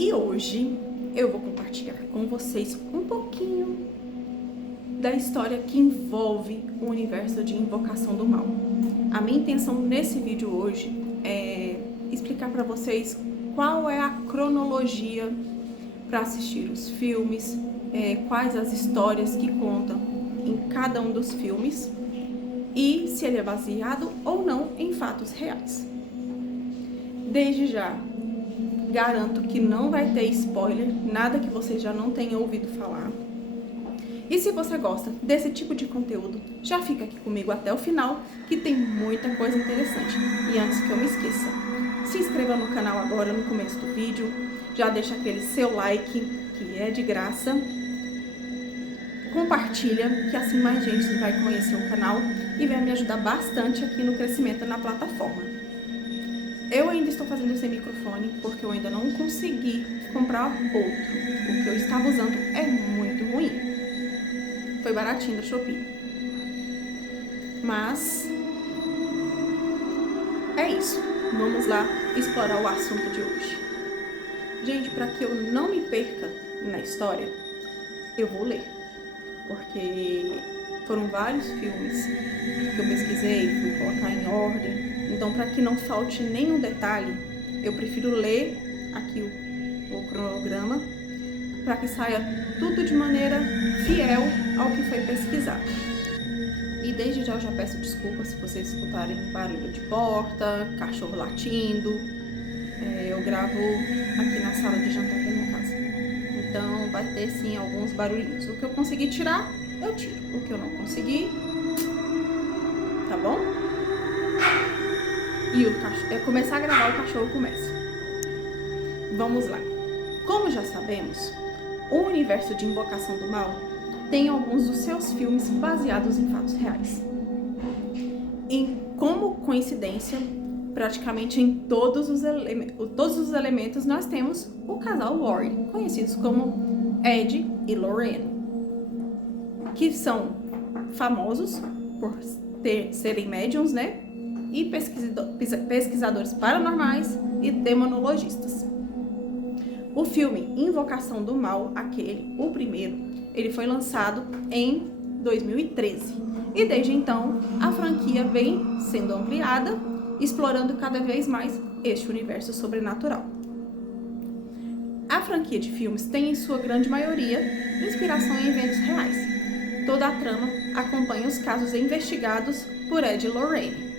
E hoje eu vou compartilhar com vocês um pouquinho da história que envolve o universo de Invocação do Mal. A minha intenção nesse vídeo hoje é explicar para vocês qual é a cronologia para assistir os filmes, quais as histórias que contam em cada um dos filmes e se ele é baseado ou não em fatos reais. Desde já, garanto que não vai ter spoiler, nada que você já não tenha ouvido falar. E se você gosta desse tipo de conteúdo, já fica aqui comigo até o final, que tem muita coisa interessante. E antes que eu me esqueça, se inscreva no canal agora no começo do vídeo, já deixa aquele seu like, que é de graça. Compartilha, que assim mais gente vai conhecer o canal e vai me ajudar bastante aqui no crescimento na plataforma. Eu ainda estou fazendo esse microfone porque eu ainda não consegui comprar outro. O que eu estava usando é muito ruim. Foi baratinho da Shopee. Mas é isso. Vamos lá explorar o assunto de hoje. Gente, para que eu não me perca na história, eu vou ler. Porque foram vários filmes que eu pesquisei, fui colocar em ordem. Então, para que não falte nenhum detalhe, eu prefiro ler aqui o cronograma, para que saia tudo de maneira fiel ao que foi pesquisado. E desde já eu já peço desculpas se vocês escutarem barulho de porta, cachorro latindo. Eu gravo aqui na sala de jantar da minha casa. Então vai ter sim alguns barulhinhos. O que eu conseguir tirar, eu tiro. O que eu não conseguir, tá bom? E começar a gravar, o cachorro começa. Vamos lá. Como já sabemos, o universo de Invocação do Mal tem alguns dos seus filmes baseados em fatos reais. E como coincidência, praticamente em todos os elementos nós temos o casal Warren, conhecidos como Ed e Lorraine, que são famosos por serem médiums, né? E pesquisadores paranormais e demonologistas. O filme Invocação do Mal, o primeiro, ele foi lançado em 2013. E desde então, a franquia vem sendo ampliada, explorando cada vez mais este universo sobrenatural. A franquia de filmes tem, em sua grande maioria, inspiração em eventos reais. Toda a trama acompanha os casos investigados por Ed e Lorraine,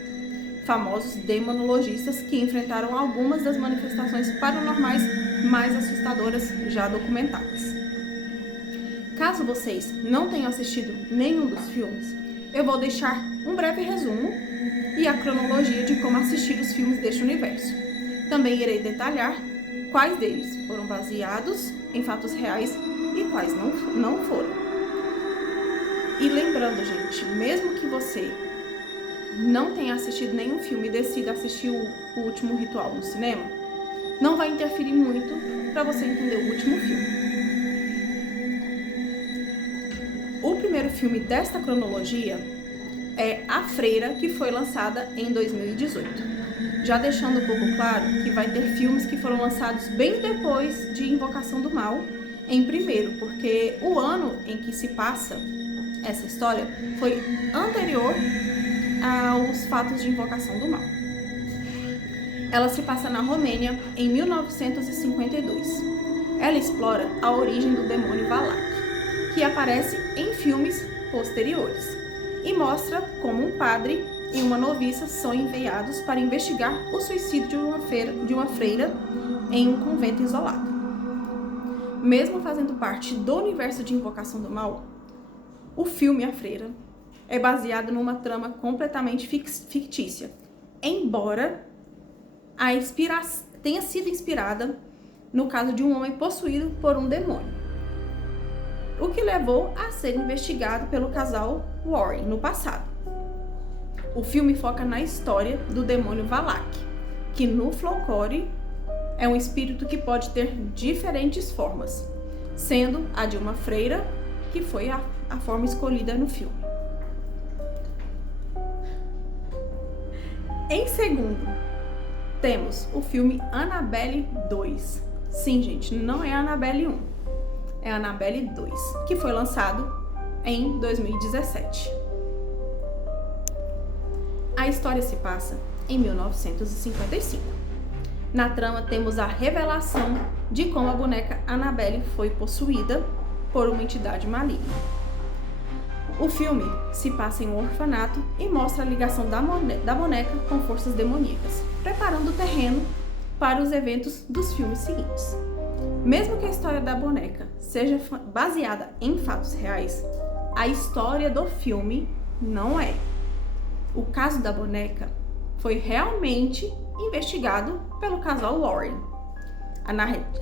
famosos demonologistas que enfrentaram algumas das manifestações paranormais mais assustadoras já documentadas. Caso vocês não tenham assistido nenhum dos filmes, eu vou deixar um breve resumo e a cronologia de como assistir os filmes deste universo. Também irei detalhar quais deles foram baseados em fatos reais e quais não foram. E lembrando, gente, mesmo que você não tenha assistido nenhum filme e decida assistir o Último Ritual no cinema, não vai interferir muito para você entender o último filme. O primeiro filme desta cronologia é A Freira, que foi lançada em 2018. Já deixando um pouco claro que vai ter filmes que foram lançados bem depois de Invocação do Mal, em primeiro, porque o ano em que se passa essa história foi anterior aos fatos de Invocação do Mal. Ela se passa na Romênia em 1952. Ela explora a origem do demônio Valak, que aparece em filmes posteriores, e mostra como um padre e uma noviça são enviados para investigar o suicídio de uma freira em um convento isolado. Mesmo fazendo parte do universo de Invocação do Mal, o filme A Freira é baseado numa trama completamente fictícia, embora tenha sido inspirada no caso de um homem possuído por um demônio, o que levou a ser investigado pelo casal Warren no passado. O filme foca na história do demônio Valak, que no folclore é um espírito que pode ter diferentes formas, sendo a de uma freira, que foi a forma escolhida no filme. Em segundo, temos o filme Annabelle 2, Sim, gente, não é a Annabelle 1, é a Annabelle 2, que foi lançado em 2017. A história se passa em 1955. Na trama temos a revelação de como a boneca Annabelle foi possuída por uma entidade maligna. O filme se passa em um orfanato e mostra a ligação da boneca com forças demoníacas, preparando o terreno para os eventos dos filmes seguintes. Mesmo que a história da boneca seja baseada em fatos reais, a história do filme não é. O caso da boneca foi realmente investigado pelo casal Warren.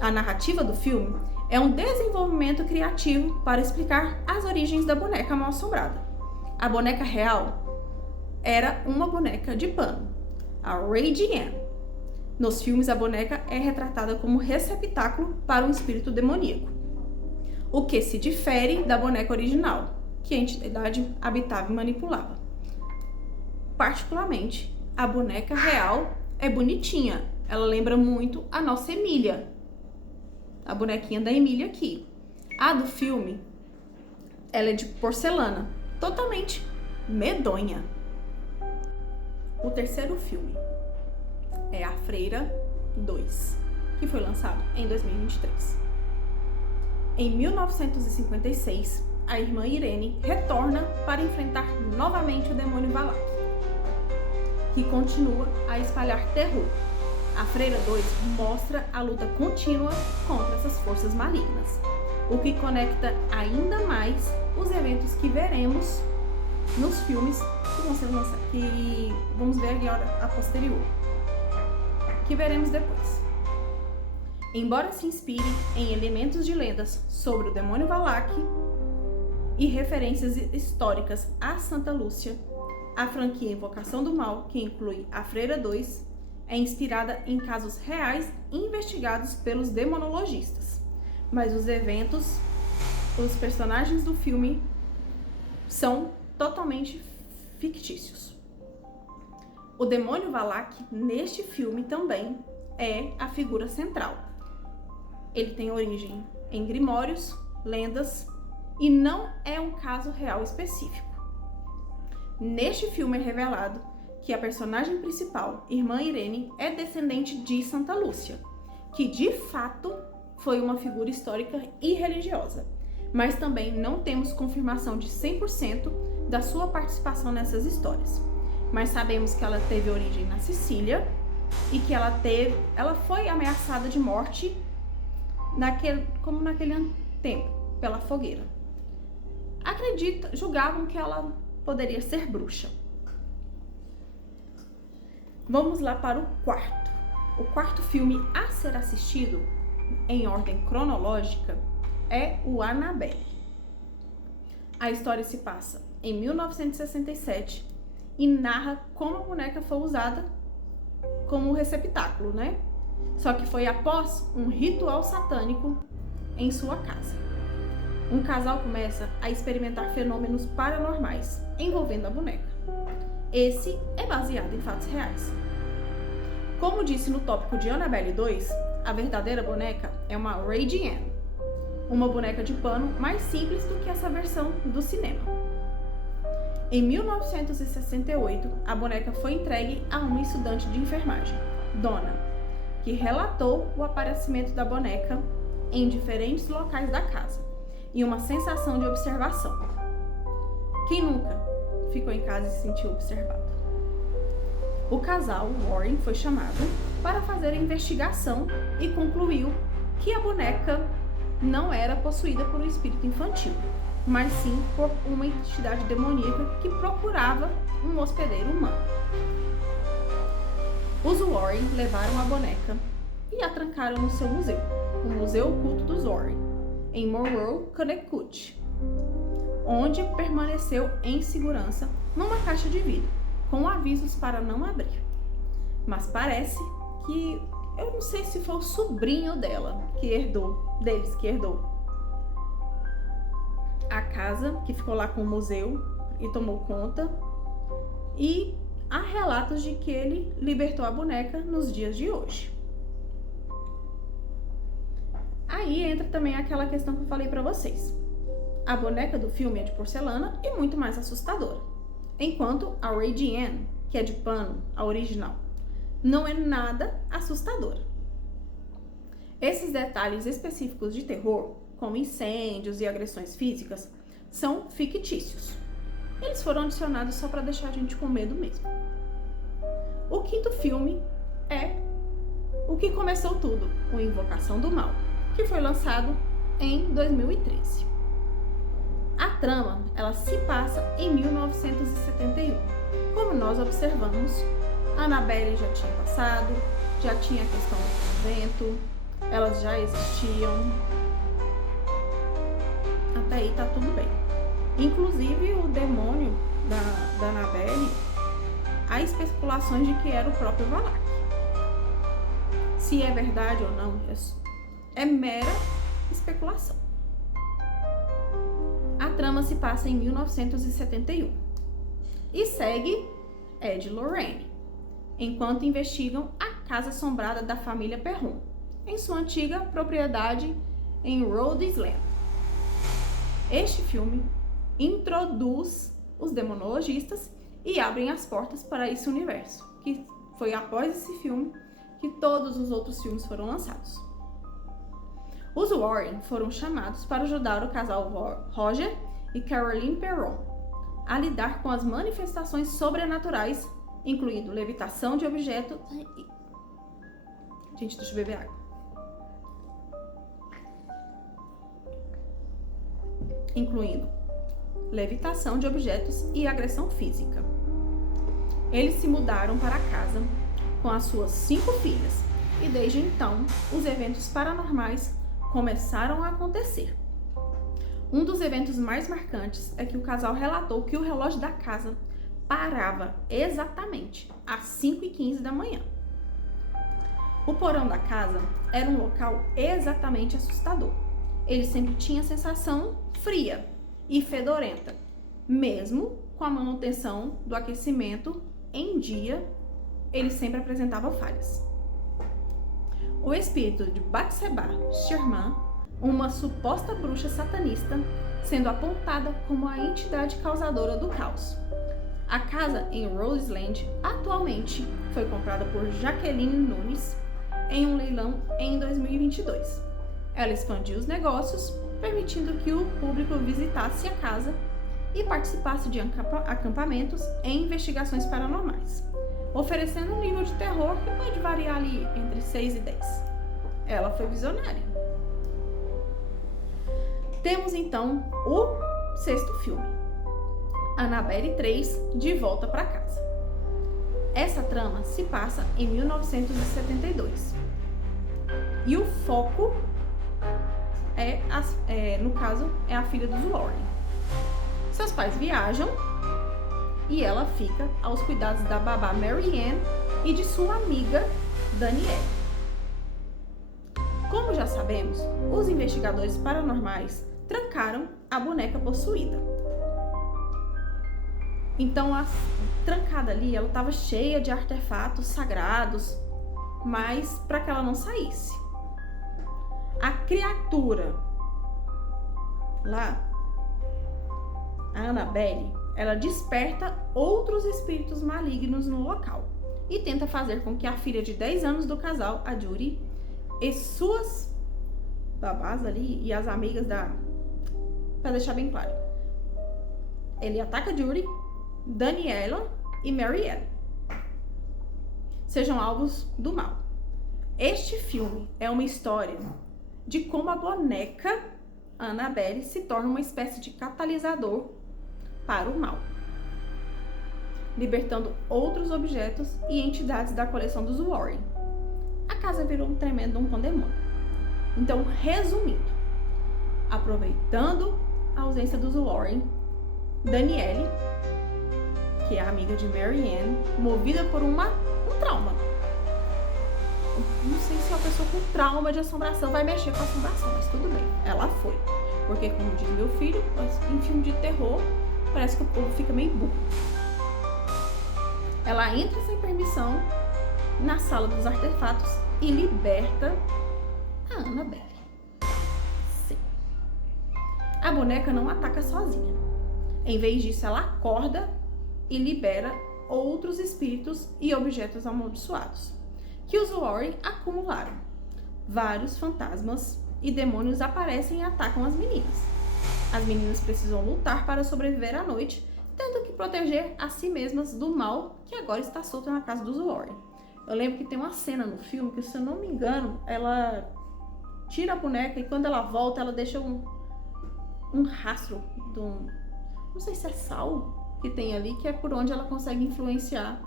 A narrativa do filme é um desenvolvimento criativo para explicar as origens da boneca mal-assombrada. A boneca real era uma boneca de pano, a Raggedy Ann. Nos filmes, a boneca é retratada como receptáculo para um espírito demoníaco, o que se difere da boneca original, que a entidade habitava e manipulava. Particularmente, a boneca real é bonitinha, ela lembra muito a nossa Emília, a bonequinha da Emília aqui. A do filme, ela é de porcelana, totalmente medonha. O terceiro filme é A Freira 2, que foi lançado em 2023. Em 1956, a irmã Irene retorna para enfrentar novamente o demônio Valak, que continua a espalhar terror. A Freira 2 mostra a luta contínua contra essas forças malignas, o que conecta ainda mais os eventos que veremos nos filmes que vão ser lançados, que vamos ver agora a posterior, que veremos depois. Embora se inspire em elementos de lendas sobre o demônio Valak e referências históricas a Santa Lúcia, a franquia Invocação do Mal, que inclui A Freira 2, é inspirada em casos reais investigados pelos demonologistas. Mas os eventos, os personagens do filme são totalmente fictícios. O demônio Valak, neste filme também, é a figura central. Ele tem origem em grimórios, lendas, e não é um caso real específico. Neste filme é revelado que a personagem principal, Irmã Irene, é descendente de Santa Lúcia, que de fato foi uma figura histórica e religiosa, mas também não temos confirmação de 100% da sua participação nessas histórias. Mas sabemos que ela teve origem na Sicília e que ela foi ameaçada de morte como naquele tempo, pela fogueira. Julgavam que ela poderia ser bruxa. Vamos lá para o quarto. O quarto filme a ser assistido em ordem cronológica é o Annabelle. A história se passa em 1967 e narra como a boneca foi usada como receptáculo, né? Só que foi após um ritual satânico em sua casa. Um casal começa a experimentar fenômenos paranormais envolvendo a boneca. Esse é baseado em fatos reais. Como disse no tópico de Annabelle 2, a verdadeira boneca é uma Raggedy Ann, uma boneca de pano mais simples do que essa versão do cinema. Em 1968, a boneca foi entregue a uma estudante de enfermagem, Donna, que relatou o aparecimento da boneca em diferentes locais da casa e uma sensação de observação. Quem nunca ficou em casa e se sentiu observado? O casal Warren foi chamado para fazer a investigação e concluiu que a boneca não era possuída por um espírito infantil, mas sim por uma entidade demoníaca que procurava um hospedeiro humano. Os Warren levaram a boneca e a trancaram no seu museu, o Museu Oculto dos Warren, em Monroe, Connecticut, onde permaneceu em segurança numa caixa de vidro, com avisos para não abrir. Mas parece que, eu não sei se foi o sobrinho deles que herdou a casa, que ficou lá com o museu e tomou conta, e há relatos de que ele libertou a boneca nos dias de hoje. Aí entra também aquela questão que eu falei pra vocês. A boneca do filme é de porcelana e muito mais assustadora. Enquanto a Raggedy Ann, que é de pano, a original, não é nada assustadora. Esses detalhes específicos de terror, como incêndios e agressões físicas, são fictícios. Eles foram adicionados só para deixar a gente com medo mesmo. O quinto filme é O que Começou Tudo, o Invocação do Mal, que foi lançado em 2013. A trama, ela se passa em 1971. Como nós observamos, a Annabelle já tinha passado, já tinha a questão do convento, elas já existiam. Até aí tá tudo bem. Inclusive o demônio da Annabelle, há especulações de que era o próprio Valak. Se é verdade ou não, é mera especulação. A trama se passa em 1971 e segue Ed e Lorraine, enquanto investigam a casa assombrada da família Perron, em sua antiga propriedade em Rhode Island. Este filme introduz os demonologistas e abrem as portas para esse universo, que foi após esse filme que todos os outros filmes foram lançados. Os Warren foram chamados para ajudar o casal Roger e Caroline Perron a lidar com as manifestações sobrenaturais, incluindo levitação de objetos Gente, deixa eu beber água. Incluindo levitação de objetos e agressão física. Eles se mudaram para casa com as suas 5 filhas e desde então os eventos paranormais começaram a acontecer. Um dos eventos mais marcantes é que o casal relatou que o relógio da casa parava exatamente às 5h15 da manhã. O porão da casa era um local exatamente assustador. Ele sempre tinha a sensação fria e fedorenta, mesmo com a manutenção do aquecimento em dia, ele sempre apresentava falhas. O espírito de Batseba Sherman, uma suposta bruxa satanista, sendo apontada como a entidade causadora do caos. A casa em Rhode Island atualmente foi comprada por Jacqueline Nunes em um leilão em 2022. Ela expandiu os negócios, permitindo que o público visitasse a casa e participasse de acampamentos e investigações paranormais, oferecendo um nível de terror que pode variar ali entre 6 e 10. Ela foi visionária. Temos então o 6º filme, Annabelle 3, De Volta para Casa. Essa trama se passa em 1972 e o foco no caso, é a filha dos Warren. Seus pais viajam e ela fica aos cuidados da babá Mary Ann e de sua amiga Danielle. Como já sabemos, os investigadores paranormais trancaram a boneca possuída. Então a trancada ali, ela estava cheia de artefatos sagrados, mas para que ela não saísse. A criatura lá, a Annabelle, ela desperta outros espíritos malignos no local e tenta fazer com que a filha de 10 anos do casal, a Judy, e suas babás ali e as amigas para deixar bem claro, ele ataca Judy, Daniela e Marielle, sejam alvos do mal. Este filme é uma história de como a boneca Annabelle se torna uma espécie de catalisador para o mal, libertando outros objetos e entidades da coleção dos Warren. A casa virou um tremendo pandemônio. Então, resumindo, aproveitando a ausência dos Warren, Danielle, que é a amiga de Mary Ann, movida por um trauma. Não sei se uma pessoa com trauma de assombração vai mexer com a assombração, mas tudo bem, ela foi. Porque, como diz meu filho, em filme de terror, parece que o povo fica meio burro. Ela entra sem permissão na sala dos artefatos e liberta a Annabelle. A boneca não ataca sozinha. Em vez disso, ela acorda e libera outros espíritos e objetos amaldiçoados que os Warren acumularam. Vários fantasmas e demônios aparecem e atacam as meninas. As meninas precisam lutar para sobreviver à noite, tendo que proteger a si mesmas do mal que agora está solto na casa dos Warren. Eu lembro que tem uma cena no filme que, se eu não me engano, ela tira a boneca e quando ela volta, ela deixa um rastro de não sei se é sal que tem ali, que é por onde ela consegue influenciar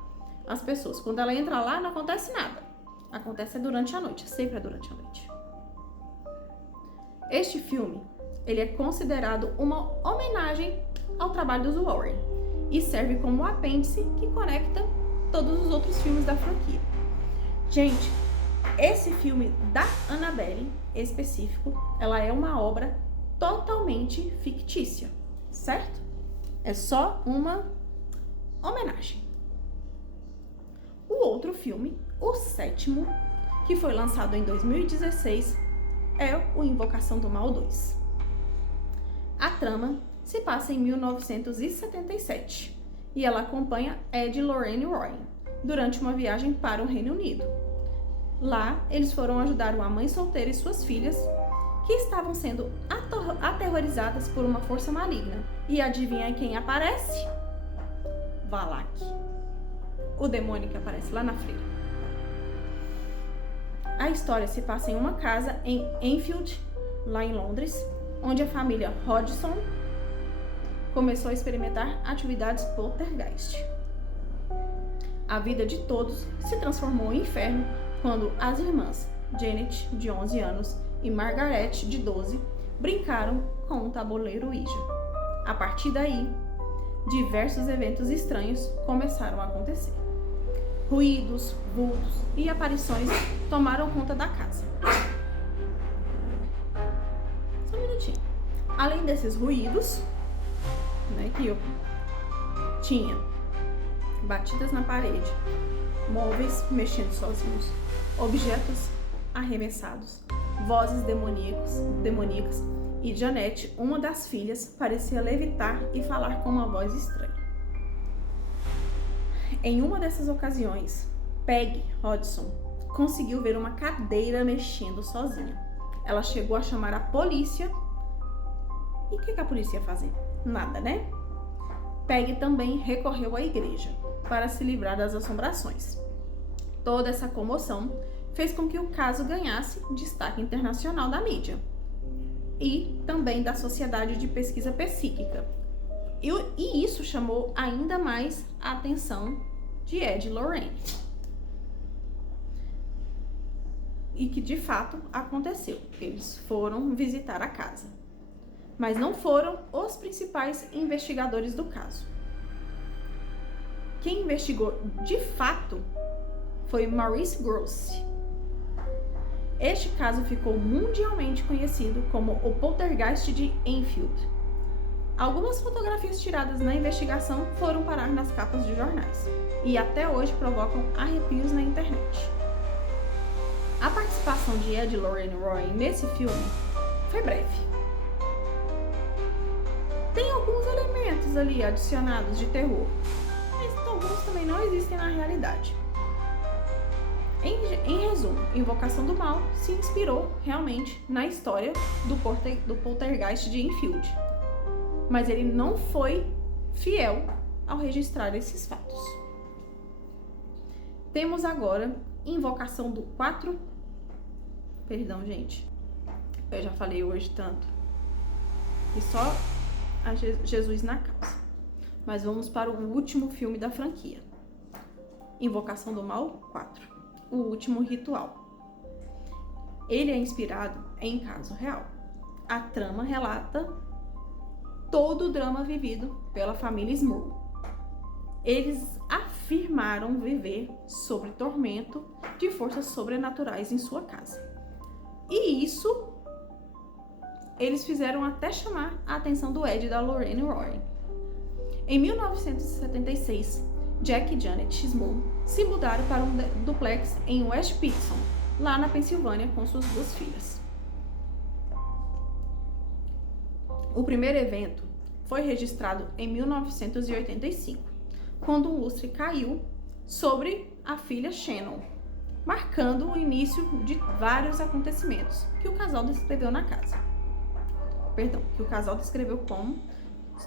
as pessoas. Quando ela entra lá, não acontece nada. Acontece durante a noite, sempre é durante a noite. Este filme, ele é considerado uma homenagem ao trabalho dos Warren e serve como um apêndice que conecta todos os outros filmes da franquia. Gente, esse filme da Annabelle específico, ela é uma obra totalmente fictícia, certo? É só uma homenagem. O outro filme, o sétimo, que foi lançado em 2016, é o Invocação do Mal 2. A trama se passa em 1977 e ela acompanha Ed e Lorraine Warren durante uma viagem para o Reino Unido. Lá, eles foram ajudar uma mãe solteira e suas filhas, que estavam sendo aterrorizadas por uma força maligna. E adivinha quem aparece? Valak, o demônio que aparece lá na freira. A história se passa em uma casa em Enfield, lá em Londres, onde a família Hodgson começou a experimentar atividades poltergeist. A vida de todos se transformou em inferno quando as irmãs Janet, de 11 anos, e Margaret, de 12, brincaram com um tabuleiro Ouija. A partir daí, diversos eventos estranhos começaram a acontecer. Ruídos, vultos e aparições tomaram conta da casa. Só um minutinho. Além desses ruídos, que eu tinha batidas na parede, móveis mexendo sozinhos, objetos arremessados, vozes demoníacas, e Janet, uma das filhas, parecia levitar e falar com uma voz estranha. Em uma dessas ocasiões, Peg Hodgson conseguiu ver uma cadeira mexendo sozinha. Ela chegou a chamar a polícia. E o que a polícia ia fazer? Nada, né? Peg também recorreu à igreja para se livrar das assombrações. Toda essa comoção fez com que o caso ganhasse destaque internacional da mídia e também da Sociedade de Pesquisa Psíquica. E isso chamou ainda mais a atenção de Ed e Lorraine. E que de fato aconteceu. Eles foram visitar a casa, mas não foram os principais investigadores do caso. Quem investigou de fato foi Maurice Grosse. Este caso ficou mundialmente conhecido como o Poltergeist de Enfield. Algumas fotografias tiradas na investigação foram parar nas capas de jornais e até hoje provocam arrepios na internet. A participação de Ed e Lorraine Warren nesse filme foi breve. Tem alguns elementos ali adicionados de terror, mas alguns também não existem na realidade. Em resumo, Invocação do Mal se inspirou realmente na história do Poltergeist de Enfield, mas ele não foi fiel ao registrar esses fatos. Temos agora Invocação do 4. Perdão, gente. Eu já falei hoje tanto. E só a Jesus na causa. Mas vamos para o último filme da franquia. Invocação do Mal 4. O Último Ritual. Ele é inspirado em caso real. A trama relata todo o drama vivido pela família Smurl. Eles afirmaram viver sob tormento de forças sobrenaturais em sua casa. E isso eles fizeram até chamar a atenção do Ed e da Lorraine Warren. Em 1976, Jack e Janet Smurl se mudaram para um duplex em West Pittston, lá na Pensilvânia, com suas duas filhas. O primeiro evento foi registrado em 1985, quando um lustre caiu sobre a filha Shannon, marcando o início de vários acontecimentos que o casal descreveu como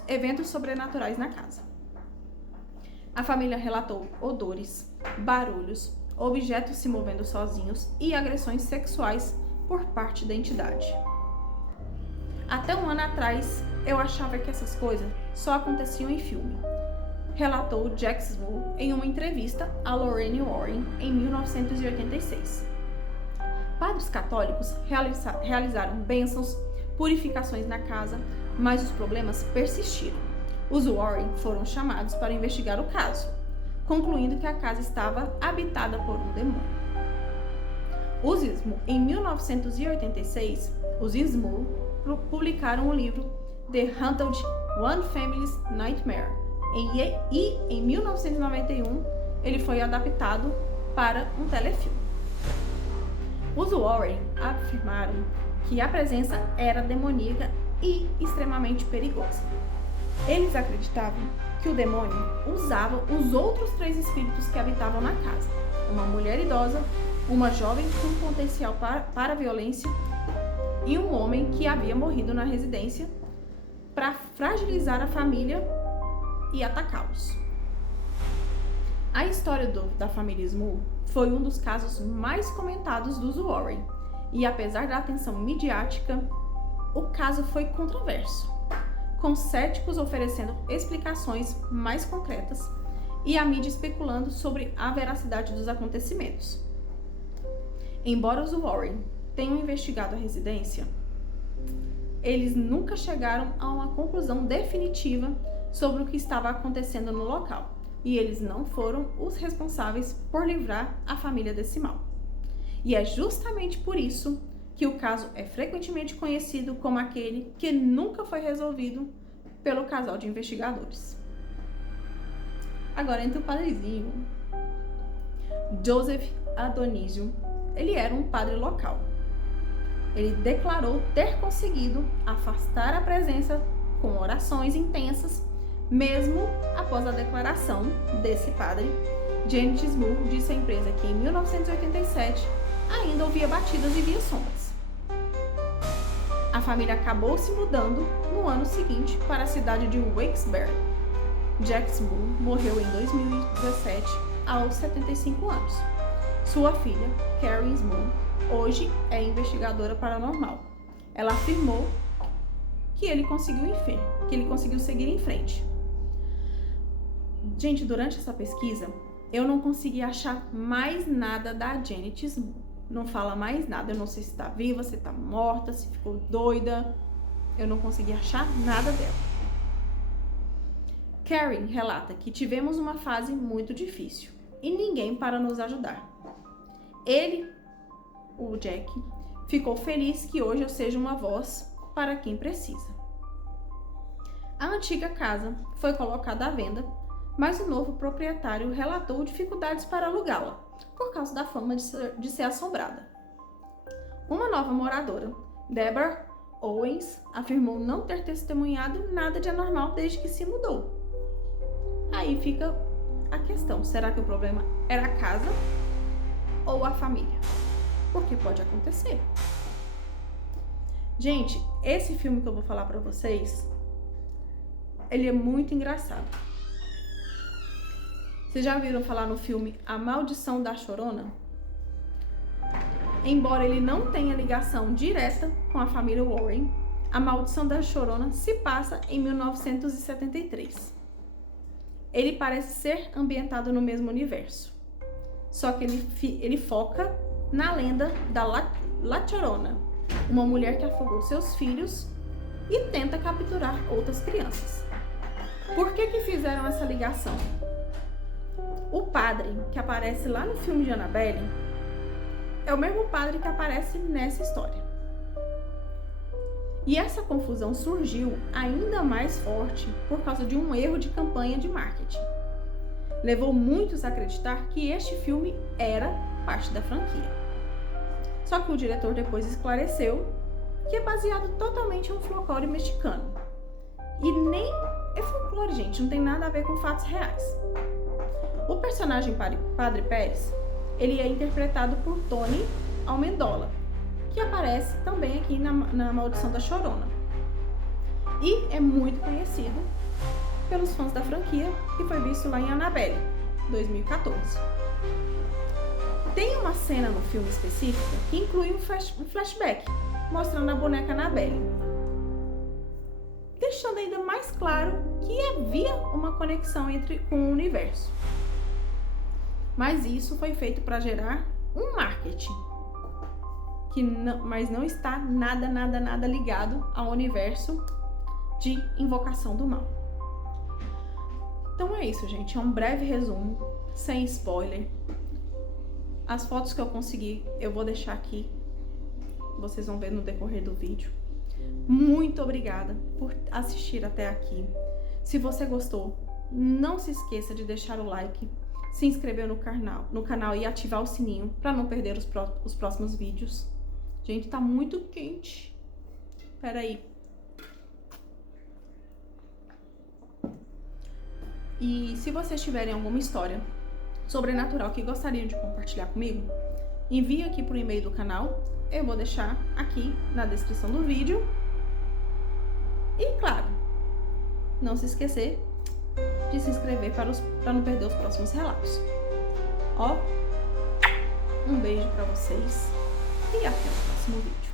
eventos sobrenaturais na casa. A família relatou odores, barulhos, objetos se movendo sozinhos e agressões sexuais por parte da entidade. Até um ano atrás, eu achava que essas coisas só aconteciam em filme, relatou Jack Small em uma entrevista a Lorraine Warren em 1986. Padres católicos realizaram bênçãos, purificações na casa, mas os problemas persistiram. Os Warren foram chamados para investigar o caso, concluindo que a casa estava habitada por um demônio. Em 1986, os Small publicaram o livro The Haunted One Family's Nightmare, e em 1991 ele foi adaptado para um telefilme. Os Warren afirmaram que a presença era demoníaca e extremamente perigosa. Eles acreditavam que o demônio usava os outros 3 espíritos que habitavam na casa: uma mulher idosa, uma jovem com potencial para violência e um homem que havia morrido na residência para fragilizar a família e atacá-los. A história da família Small foi um dos casos mais comentados dos Warren, e apesar da atenção midiática, o caso foi controverso, com céticos oferecendo explicações mais concretas e a mídia especulando sobre a veracidade dos acontecimentos. Embora os Warren tenham investigado a residência, eles nunca chegaram a uma conclusão definitiva sobre o que estava acontecendo no local, e eles não foram os responsáveis por livrar a família desse mal. E é justamente por isso que o caso é frequentemente conhecido como aquele que nunca foi resolvido pelo casal de investigadores. Agora entra o padrezinho. Joseph Adonisio. Ele era um padre local. Ele declarou ter conseguido afastar a presença com orações intensas, mesmo após a declaração desse padre. Janet Small disse à empresa que em 1987 ainda ouvia batidas e via sombras. A família acabou se mudando no ano seguinte para a cidade de Wilkes-Barre. Jack Small morreu em 2017 aos 75 anos. Sua filha, Karen Small, hoje é investigadora paranormal. Ela afirmou que ele conseguiu seguir em frente. Gente, durante essa pesquisa, eu não consegui achar mais nada da Janet Small. Não fala mais nada, eu não sei se está viva, se está morta, se ficou doida. Eu não consegui achar nada dela. Karen relata que tivemos uma fase muito difícil e ninguém para nos ajudar. Ele, o Jack, ficou feliz que hoje eu seja uma voz para quem precisa. A antiga casa foi colocada à venda, mas o novo proprietário relatou dificuldades para alugá-la, por causa da fama de ser assombrada. Uma nova moradora, Deborah Owens, afirmou não ter testemunhado nada de anormal desde que se mudou. Aí fica a questão, será que o problema era a casa ou a família? Porque pode acontecer. Gente, esse filme que eu vou falar pra vocês, ele é muito engraçado. Vocês já ouviram falar no filme A Maldição da Chorona? Embora ele não tenha ligação direta com a família Warren, A Maldição da Chorona se passa em 1973. Ele parece ser ambientado no mesmo universo, só que ele foca na lenda da La Chorona, uma mulher que afogou seus filhos e tenta capturar outras crianças. Por que fizeram essa ligação? O padre que aparece lá no filme de Annabelle é o mesmo padre que aparece nessa história. E essa confusão surgiu ainda mais forte por causa de um erro de campanha de marketing. Levou muitos a acreditar que este filme era parte da franquia. Só que o diretor depois esclareceu que é baseado totalmente em um folclore mexicano. E nem é folclore, gente, não tem nada a ver com fatos reais. O personagem Padre Pérez, ele é interpretado por Tony Amendola, que aparece também aqui na Maldição da Chorona. E é muito conhecido pelos fãs da franquia, que foi visto lá em Annabelle, 2014. Tem uma cena no filme específica que inclui um flashback, mostrando a boneca Annabelle, deixando ainda mais claro que havia uma conexão com o universo. Mas isso foi feito para gerar um marketing, mas não está nada ligado ao universo de Invocação do Mal. Então é isso, gente. É um breve resumo, sem spoiler. As fotos que eu consegui, eu vou deixar aqui. Vocês vão ver no decorrer do vídeo. Muito obrigada por assistir até aqui. Se você gostou, não se esqueça de deixar o like, se inscrever no canal e ativar o sininho para não perder os próximos vídeos. Gente, tá muito quente. Pera aí. E se vocês tiverem alguma história sobrenatural que gostariam de compartilhar comigo, envie aqui pro e-mail do canal. Eu vou deixar aqui na descrição do vídeo. E claro, não se esquecer de se inscrever para não perder os próximos relatos. Ó, um beijo para vocês e até o próximo vídeo.